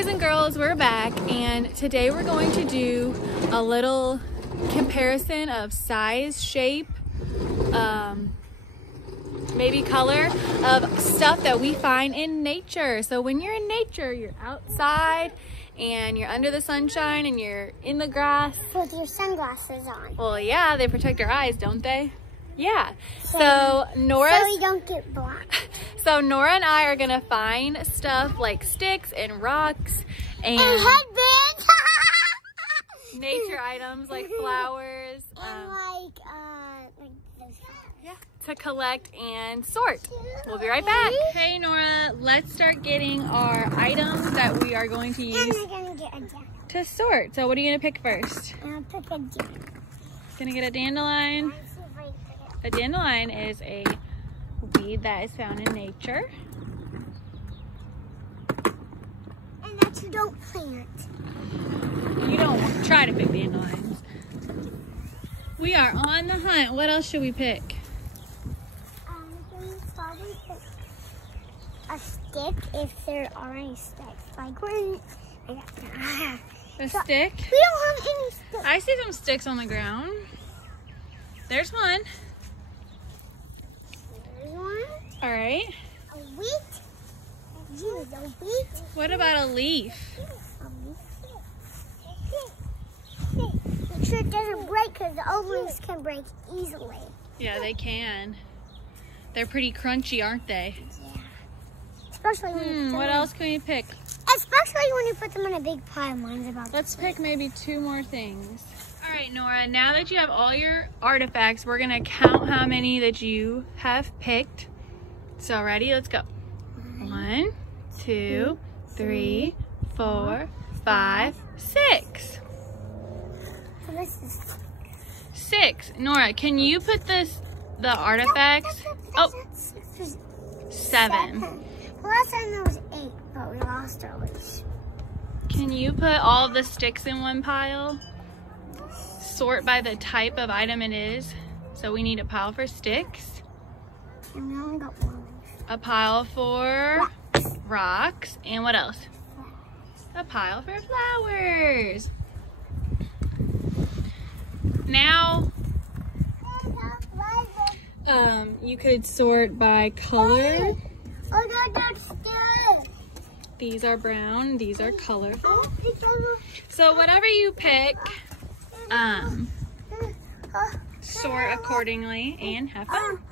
boys and girls, we're back, and today we're going to do a little comparison of size, shape, maybe color of stuff that we find in nature. So when you're in nature, you're outside and you're under the sunshine and you're in the grass. With your sunglasses on. Well, yeah, they protect your eyes, don't they? Yeah. So Nora, so you don't get blind. So Nora and I are gonna find stuff like sticks and rocks and headbands. nature items like flowers. And Yeah, to collect and sort. We'll be right back. Hey Nora, let's start getting our items that we are going to use to sort. So what are you gonna pick first? I'll pick a dandelion. Gonna get a dandelion. A dandelion is a weed that is found in nature. And that you don't plant. You don't try to pick dandelions. We are on the hunt. What else should we pick? We probably pick a stick if there are any sticks. Like A stick? We don't have any sticks. I see some sticks on the ground. There's one. There's one. All right. A wheat. A wheat. What about a leaf? Make sure it doesn't break because the old leaves can break easily. Yeah, they can. They're pretty crunchy, aren't they? Yeah. Especially when What else can we pick? Especially when you put them in a big pile. Mine's about. Let's pick maybe 2 more things. All right, Nora, now that you have all your artifacts, we're gonna count how many that you have picked. So ready? Let's go. 1, 2, 3, 4, 5, 6. So this is 6. Nora, can you put the artifacts? Oh, 7. Last time there was 8, but we lost our leash. Can you put all of the sticks in one pile? Sort by the type of item it is. So we need a pile for sticks. And we only got 1 leaf. A pile for rocks. And what else? A pile for flowers. Now, you could sort by color. These are brown, these are colorful. So whatever you pick, sort accordingly and have fun.